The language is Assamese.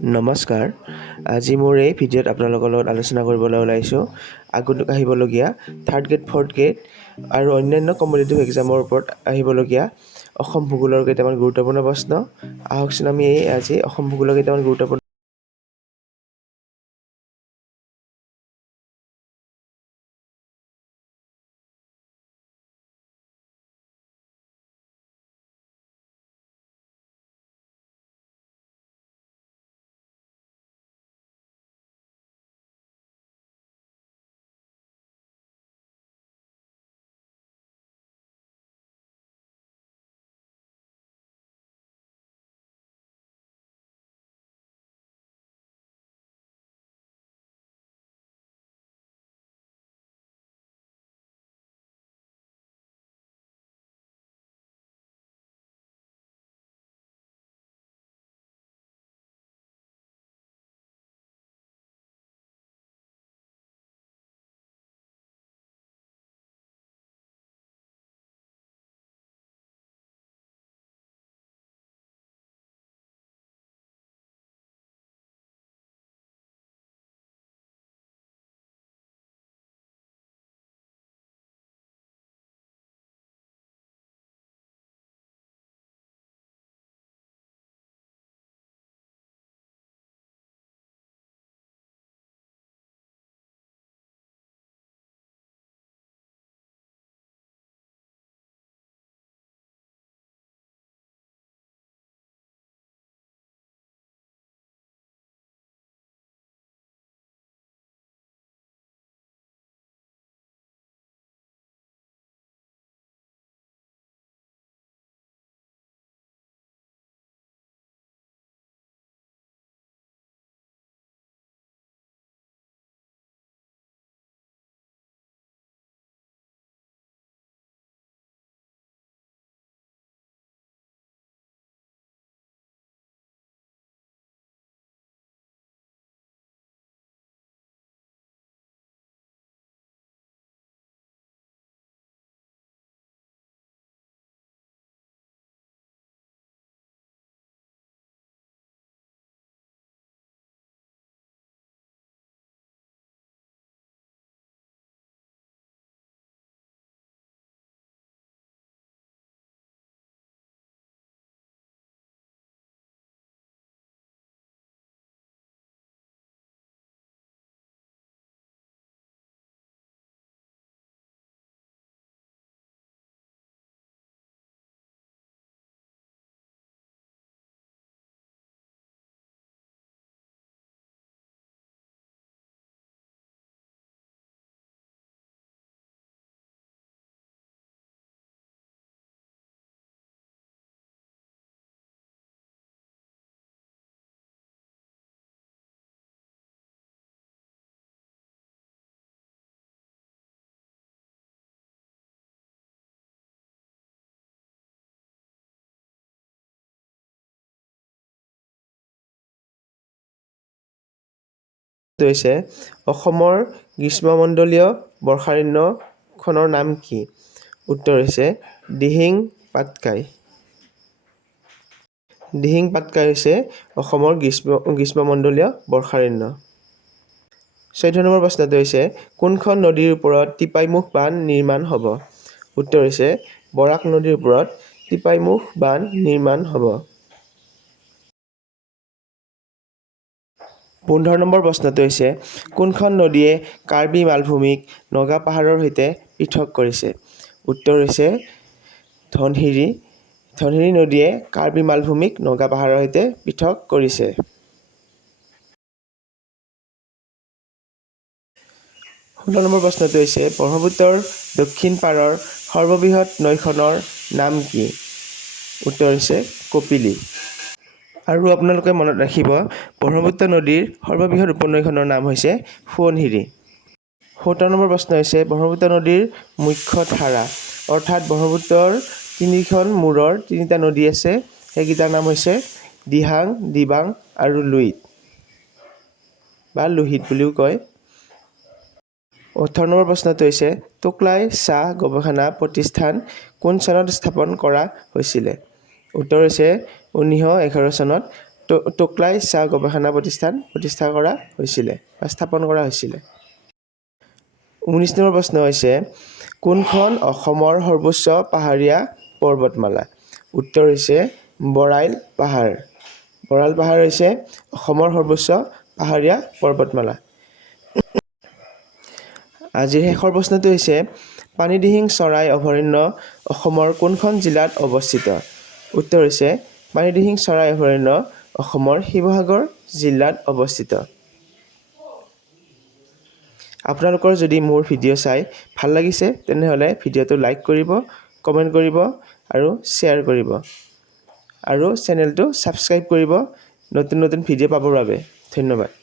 নমস্কাৰ। আজি মোৰ এই ভিডিঅ'ত আপোনালোকৰ লগত আলোচনা কৰিবলৈ ওলাইছোঁ আগন্তুক আহিবলগীয়া থাৰ্ড গ্ৰেড, ফ'ৰ্থ গ্ৰেড আৰু অন্যান্য কম্পিটিটিভ এক্সামৰ ওপৰত আহিবলগীয়া অসম ভূগোলৰ কেইটামান গুৰুত্বপূৰ্ণ প্ৰশ্ন। আহকচোন আমি আজি অসম ভূগোলৰ কেইটামান গুৰুত্বপূৰ্ণ হৈছে অসমৰ গ্ৰীষ্মমণ্ডলীয় বৰ্ষাৰণ্যখনৰ নাম কি? উত্তৰ হৈছে দিহিং পাটকাই। দিহিং পাটকাই হৈছে অসমৰ গ্ৰীষ্মমণ্ডলীয় বৰ্ষাৰণ্য। 14 নম্বৰ প্ৰশ্নটো হৈছে কোনখন নদীৰ ওপৰত টিপাইমুখ বান্ধ নিৰ্মাণ হ'ব? উত্তৰ হৈছে বৰাক নদীৰ ওপৰত টিপাইমুখ বান্ধ নিৰ্মাণ হ'ব। 15 নম্বৰ প্ৰশ্নটো হৈছে কোনখন নদীয়ে কাৰ্বি মালভূমিক নগা পাহাৰৰ সৈতে পৃথক কৰিছে? উত্তৰ হৈছে ধনশিৰি। ধনশিৰি নদীয়ে কাৰ্বি মালভূমিক নগা পাহাৰৰ সৈতে পৃথক কৰিছে। 16 নম্বৰ প্ৰশ্নটো হৈছে ব্ৰহ্মপুত্ৰৰ দক্ষিণ পাৰৰ সৰ্ববৃহৎ নৈখনৰ নাম কি? উত্তৰ হৈছে কপিলী। আৰু আপোনালোকে মনত ৰাখিব ব্ৰহ্মপুত্ৰ নদীৰ সৰ্ববৃহৎ উপনৈখনৰ নাম হৈছে সোৱণশিৰি। 17 নম্বৰ প্ৰশ্ন হৈছে ব্ৰহ্মপুত্ৰ নদীৰ মুখ্য ধাৰা অৰ্থাৎ ব্ৰহ্মপুত্ৰৰ তিনিখন মূৰৰ তিনিটা নদী আছে, সেইকেইটাৰ নাম হৈছে দিহাং, দিবাং আৰু লুইত বা লোহিত বুলিও কয়। 18 নম্বৰ প্ৰশ্নটো হৈছে টোকলাই চাহ গৱেষণা প্ৰতিষ্ঠান কোন চনত স্থাপন কৰা হৈছিলে? উত্তৰ হৈছে 1911 চনত টোকলাই চাহ গৱেষণা প্ৰতিষ্ঠান প্ৰতিষ্ঠা কৰা হৈছিলে বা স্থাপন কৰা হৈছিলে। 19 নম্বৰ প্ৰশ্ন হৈছে কোনখন অসমৰ সৰ্বোচ্চ পাহাৰীয়া পৰ্বতমালা? উত্তৰ হৈছে বৰাইল পাহাৰ। বৰাইল পাহাৰ হৈছে অসমৰ সৰ্বোচ্চ পাহাৰীয়া পৰ্বতমালা। আজিৰ শেষৰ প্ৰশ্নটো হৈছে পানীদিহিং চৰাই অভয়াৰণ্য অসমৰ কোনখন জিলাত অৱস্থিত? উত্তৰ হৈছে পানীদিহিং চৰাই অভয়াৰণ্য অসমৰ শিৱসাগৰ জিলাত অৱস্থিত। আপোনালোকৰ যদি মোৰ ভিডিঅ' চাই ভাল লাগিছে তেনেহ'লে ভিডিঅ'টো লাইক কৰিব, কমেণ্ট কৰিব আৰু শ্বেয়াৰ কৰিব আৰু চেনেলটো ছাবস্ক্ৰাইব কৰিব নতুন নতুন ভিডিঅ' পাবৰ বাবে। ধন্যবাদ।